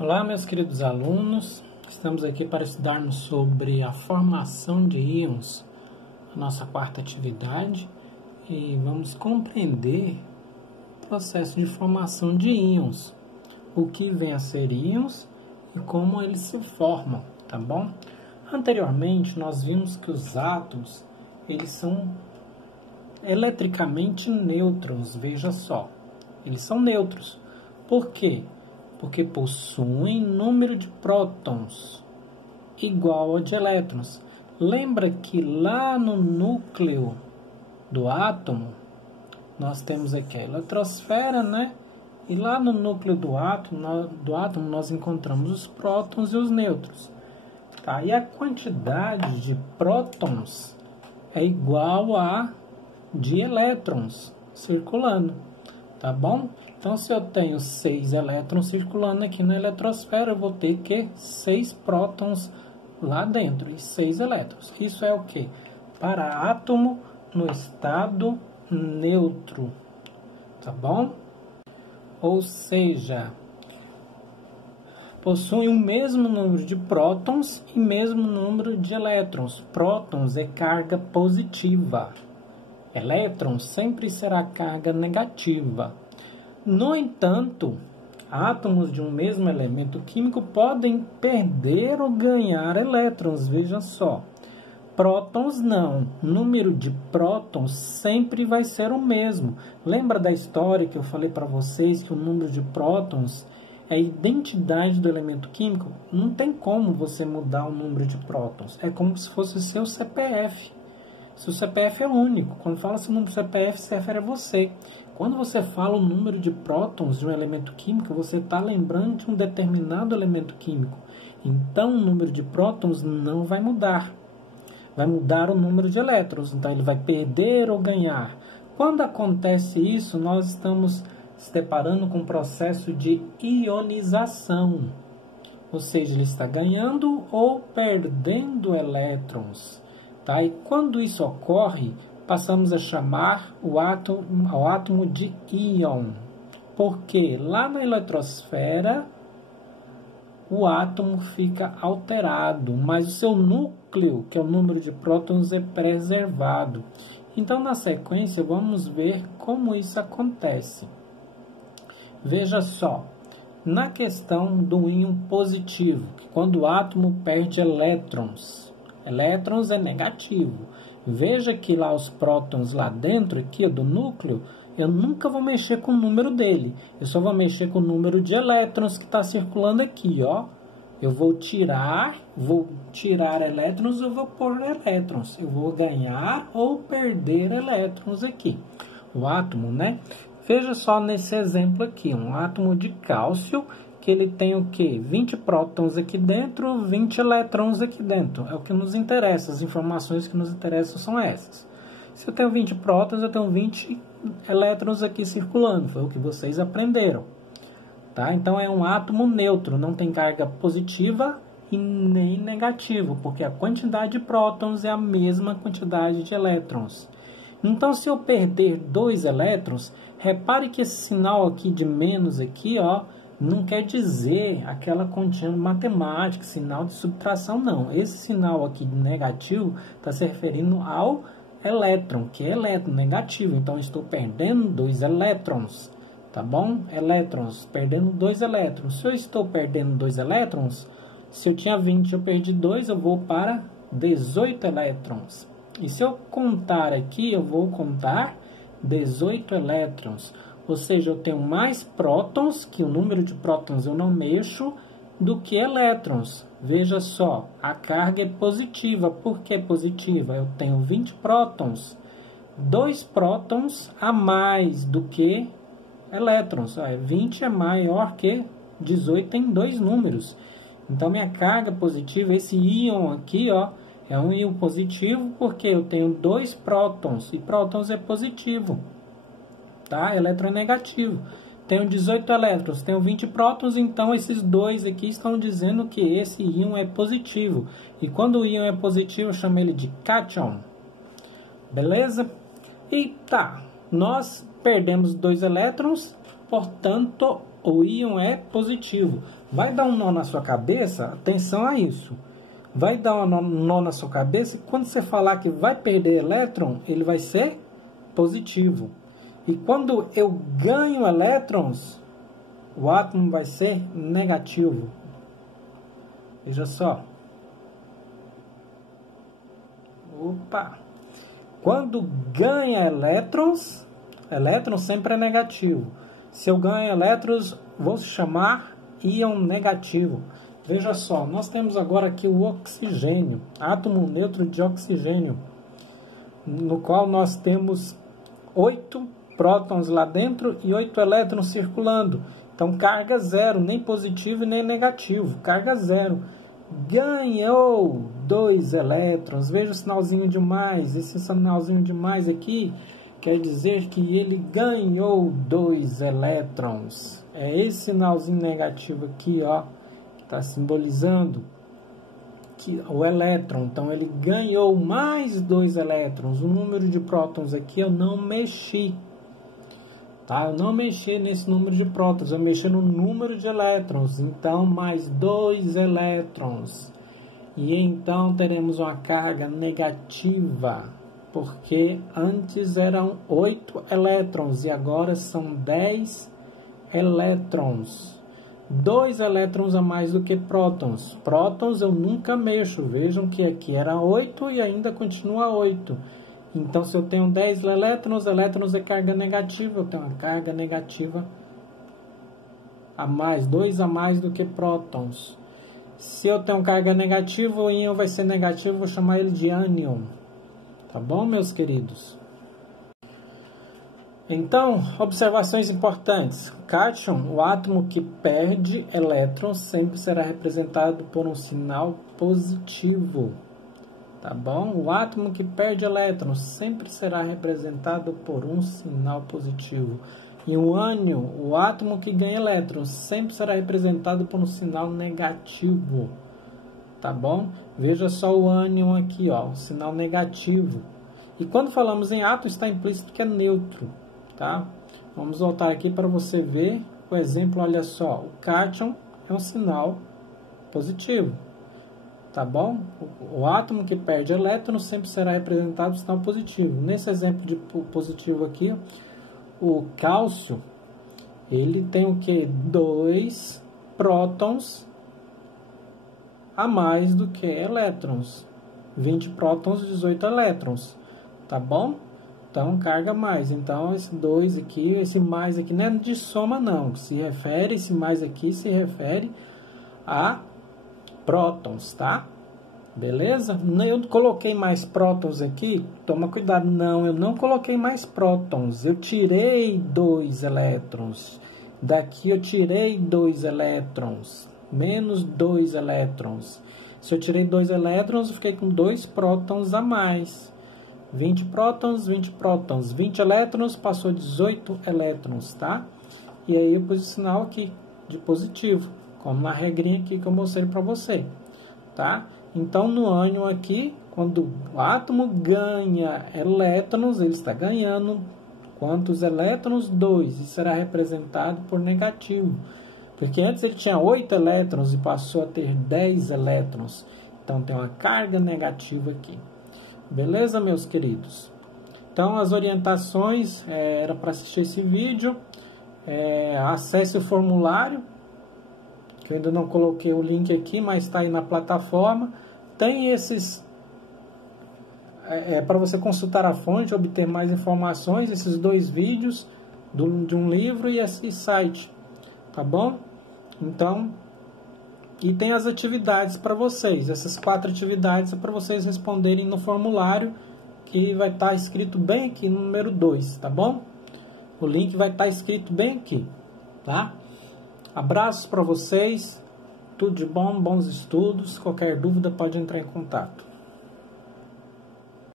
Olá, meus queridos alunos, estamos aqui para estudarmos sobre a formação de íons, a nossa quarta atividade, e vamos compreender o processo de formação de íons, o que vem a ser íons e como eles se formam, tá bom? Anteriormente, nós vimos que os átomos, eles são eletricamente nêutrons, veja só, eles são neutros. Por quê? Porque possuem número de prótons igual ao de elétrons. Lembra que lá no núcleo do átomo, nós temos aqui a eletrosfera, né? E lá no núcleo do átomo nós encontramos os prótons e os nêutrons. Tá? E a quantidade de prótons é igual a de elétrons circulando. Tá bom? Então, se eu tenho 6 elétrons circulando aqui na eletrosfera, eu vou ter que 6 prótons lá dentro e 6 elétrons. Isso é o quê? Para átomo no estado neutro. Tá bom? Ou seja, possuem o mesmo número de prótons e mesmo número de elétrons. Prótons é carga positiva. Elétrons sempre será carga negativa. No entanto, átomos de um mesmo elemento químico podem perder ou ganhar elétrons, veja só. Prótons não. O número de prótons sempre vai ser o mesmo. Lembra da história que eu falei para vocês que o número de prótons é a identidade do elemento químico? Não tem como você mudar o número de prótons. É como se fosse seu CPF. Seu CPF é único. Quando fala seu número de CPF, se refere a você. Quando você fala o número de prótons de um elemento químico, você está lembrando de um determinado elemento químico. Então, o número de prótons não vai mudar. Vai mudar o número de elétrons. Então, ele vai perder ou ganhar. Quando acontece isso, nós estamos se deparando com um processo de ionização. Ou seja, ele está ganhando ou perdendo elétrons. Tá? E quando isso ocorre, passamos a chamar o átomo de íon. Porque lá na eletrosfera, o átomo fica alterado, mas o seu núcleo, que é o número de prótons, é preservado. Então, na sequência, vamos ver como isso acontece. Veja só, na questão do íon positivo, que quando o átomo perde elétrons é negativo. Veja que lá os prótons lá dentro aqui do núcleo, eu nunca vou mexer com o número dele. Eu só vou mexer com o número de elétrons que está circulando aqui, ó. Eu vou tirar elétrons, eu vou pôr elétrons. Eu vou ganhar ou perder elétrons aqui. O átomo, né? Veja só nesse exemplo aqui, um átomo de cálcio, que ele tem o quê? 20 prótons aqui dentro, 20 elétrons aqui dentro. É o que nos interessa, as informações que nos interessam são essas. Se eu tenho 20 prótons, eu tenho 20 elétrons aqui circulando, foi o que vocês aprenderam. Tá? Então, é um átomo neutro, não tem carga positiva e nem negativa, porque a quantidade de prótons é a mesma quantidade de elétrons. Então, se eu perder 2 elétrons, repare que esse sinal aqui de menos aqui, ó, não quer dizer aquela continha matemática, sinal de subtração, não. Esse sinal aqui de negativo está se referindo ao elétron, que é elétron negativo. Então, eu estou perdendo 2 elétrons, tá bom? Elétrons, perdendo 2 elétrons. Se eu estou perdendo 2 elétrons, se eu tinha 20 eu perdi 2, eu vou para 18 elétrons. E se eu contar aqui, eu vou contar 18 elétrons. Ou seja, eu tenho mais prótons, que o número de prótons eu não mexo, do que elétrons. Veja só, a carga é positiva. Por que positiva? Eu tenho 20 prótons. 2 prótons a mais do que elétrons. 20 é maior que 18 em 2 números. Então, minha carga positiva, esse íon aqui, ó, é um íon positivo porque eu tenho 2 prótons. E prótons é positivo. Tá? Elétron é negativo. Tenho 18 elétrons, tenho 20 prótons, então esses 2 aqui estão dizendo que esse íon é positivo. E quando o íon é positivo, eu chamo ele de cátion. Beleza? E tá, nós perdemos 2 elétrons, portanto, o íon é positivo. Vai dar um nó na sua cabeça? Atenção a isso. Vai dar um nó na sua cabeça e quando você falar que vai perder elétron, ele vai ser positivo. E quando eu ganho elétrons, o átomo vai ser negativo. Veja só. Opa! Quando ganha elétrons, elétron sempre é negativo. Se eu ganho elétrons, vou chamar íon negativo. Veja só, nós temos agora aqui o oxigênio, átomo neutro de oxigênio, no qual nós temos 8 prótons lá dentro e 8 elétrons circulando. Então, carga zero, nem positivo nem negativo, carga zero. Ganhou 2 elétrons, veja o sinalzinho de mais, esse sinalzinho de mais aqui quer dizer que ele ganhou 2 elétrons. É esse sinalzinho negativo aqui, ó, que está simbolizando que o elétron. Então, ele ganhou mais 2 elétrons. O número de prótons aqui eu não mexi. Tá? Eu não mexi nesse número de prótons, eu mexi no número de elétrons. Então, mais 2 elétrons. E então teremos uma carga negativa, porque antes eram 8 elétrons e agora são 10 elétrons. 2 elétrons a mais do que prótons. Prótons eu nunca mexo. Vejam que aqui era 8 e ainda continua 8. Então, se eu tenho 10 elétrons, elétrons é carga negativa. Eu tenho uma carga negativa a mais, 2 a mais do que prótons. Se eu tenho carga negativa, o íon vai ser negativo, vou chamar ele de ânion. Tá bom, meus queridos? Então, observações importantes. Cátion, o átomo que perde elétrons, sempre será representado por um sinal positivo. Tá bom? O átomo que perde elétrons sempre será representado por um sinal positivo. E o ânion, o átomo que ganha elétrons, sempre será representado por um sinal negativo. Tá bom? Veja só o ânion aqui, ó, o sinal negativo. E quando falamos em átomo, está implícito que é neutro. Tá? Vamos voltar aqui para você ver o exemplo. Olha só, o cátion é um sinal positivo. Tá bom? O átomo que perde elétrons sempre será representado por sinal positivo. Nesse exemplo de positivo aqui, o cálcio, ele tem o que? 2 prótons a mais do que elétrons. 20 prótons, 18 elétrons. Tá bom? Então, carga mais. Então, esse 2 aqui, esse mais aqui não é de soma, não. Esse mais aqui se refere a prótons, tá? Beleza? Eu coloquei mais prótons aqui. Toma cuidado. Não, eu não coloquei mais prótons. Eu tirei 2 elétrons. Daqui eu tirei 2 elétrons. Menos 2 elétrons. Se eu tirei 2 elétrons, eu fiquei com 2 prótons a mais. 20 prótons, 20 prótons. 20 elétrons, passou 18 elétrons, tá? E aí eu pus o sinal aqui, de positivo. Como na regrinha aqui que eu mostrei para você, tá? Então, no ânion aqui, quando o átomo ganha elétrons, ele está ganhando quantos elétrons? 2. E será representado por negativo. Porque antes ele tinha 8 elétrons e passou a ter 10 elétrons. Então, tem uma carga negativa aqui. Beleza, meus queridos? Então, as orientações era para assistir esse vídeo. Acesse o formulário, que eu ainda não coloquei o link aqui, mas está aí na plataforma. Tem esses... para você consultar a fonte, obter mais informações, esses 2 vídeos de um livro e esse site, tá bom? Então, e tem as atividades para vocês. Essas 4 atividades é para vocês responderem no formulário, que vai estar escrito bem aqui no número 2, tá bom? O link vai estar escrito bem aqui, tá? Abraços para vocês, tudo de bom, bons estudos. Qualquer dúvida pode entrar em contato.